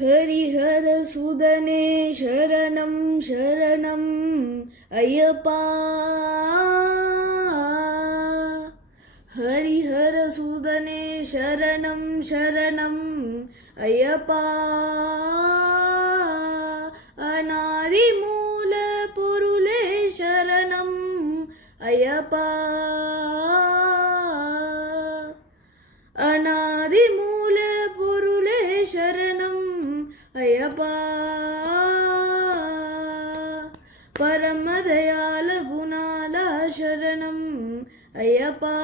ஹரிஹர சுதனே சரணம் சரணம் ஐயப்பா. ஹரிஹர சுதனே சரணம் சரணம் ஐயப்பா. அநாதி மூல பொருளே சரணம் ஐயப்பா. அநாதி மூல பொருளே சரணம் ஐயப்பா. பரமதயால குணால சரணம் ஐயப்பா.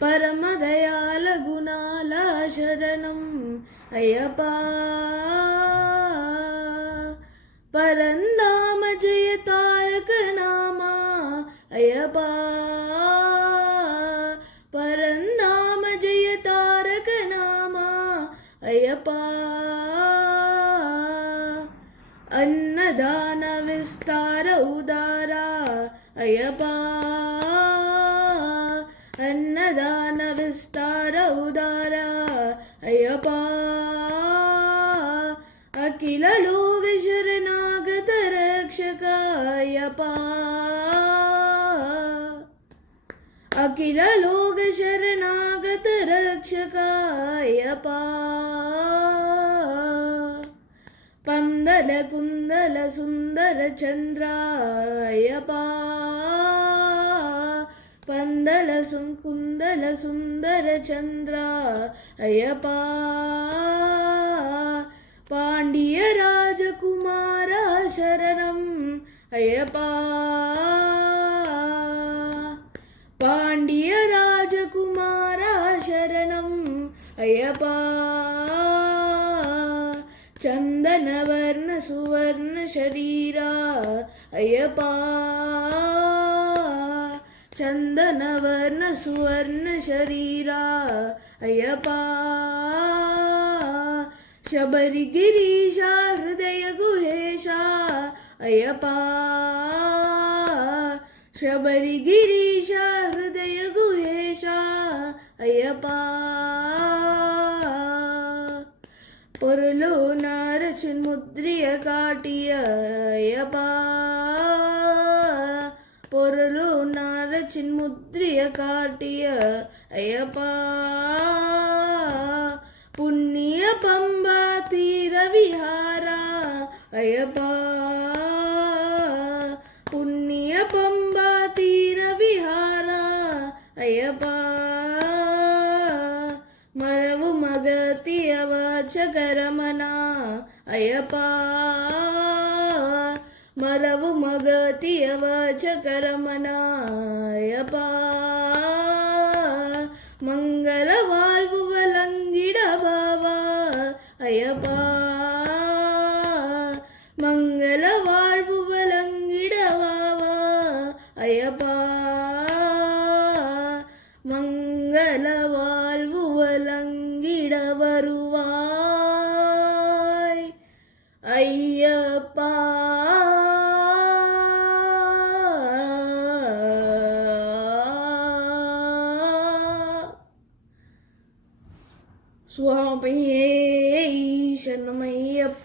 பரமதயால குணால சரணம் ஐயப்பா. பரந்தாம ஜெய தாரக நாமா ஐயப்பா. பரந்தாம ஜெய தாரக நாமா ஐயப்பா. ಅನ್ನದಾನ ವಿಸ್ತಾರ ಉದಾರ ಅಯ್ಯಪ್ಪ. ಅನ್ನದಾನ ವಿಸ್ತಾರ ಉದಾರ ಅಯ್ಯಪ್ಪ. ಅಖಿಲ ಲೋಕ ಶರಣಾಗತ ರಕ್ಷಕ ಅಯ್ಯಪ್ಪ. ಅಖಿಲ ಲೋಕ ಶರಣಾಗತ ರಕ್ಷಕ ಅಯ್ಯಪ್ಪ. ಪಂದಲ ಕುಂದಲ ಸುಂದರ ಚಂದ್ರ ಅಯ್ಯಪ್ಪ. ಪಂದಲ ಕುಂದಲ ಸುಂದರ ಚಂದ್ರ ಅಯ್ಯಪ್ಪ. ಪಾಂಡ್ಯ ರಾಜಕುಮಾರ ಶರಣಂ ಅಯ್ಯಪ್ಪ. ಪಾಂಡ್ಯ ರಾಜಕುಮಾರ ಶರಣಂ ಅಯ್ಯಪ್ಪ. ಚಂದನ ವರ್ಣ ಸುವರ್ಣ ಶರೀರ ಅಯ್ಯಪ್ಪ. ಚಂದನ ವರ್ಣ ಸುವರ್ಣ ಶರೀರ ಅಯ್ಯಪ್ಪ. ಶಬರಿಗಿರೀಶ ಹೃದಯ ಗುಹೇಶ ಅಯ್ಯಪ್ಪ. ಶಬರಿಗಿರೀಶ ಹೃದಯ ಗುಹೇಶ ಅಯ್ಯಪ್ಪ. பொருளோ நாரசின் முத்ரிய காட்டிய ஐயப்பா. பொருளோ நாரசின் முத்ரிய காட்டிய ஐயப்பா. புண்ணிய பம்பா தீர விஹாரா ஐயப்பா. புண்ணிய பம்பா தீர விஹாரா ஐயப்பா. ಮರವು ಮಗತಿಯವ ಚಕರಮನ ಅಯ್ಯಪ್ಪ. ಮರವು ಮಗತಿಯವ ಚಕರಮನ ಅಯ್ಯಪ್ಪ. ಮಂಗಲ வாழ்வு வழங்கிட பாவா ಅಯ್ಯಪ್ಪ. ಮಂಗಲ வாழ்வு வழங்கிட பாவா ಅಯ್ಯಪ್ಪ. ಮಂಗಲ வாழ்வு வழங்கிட வருவாய் ஐயப்பா. சுவாமியே சரணமையப்பா.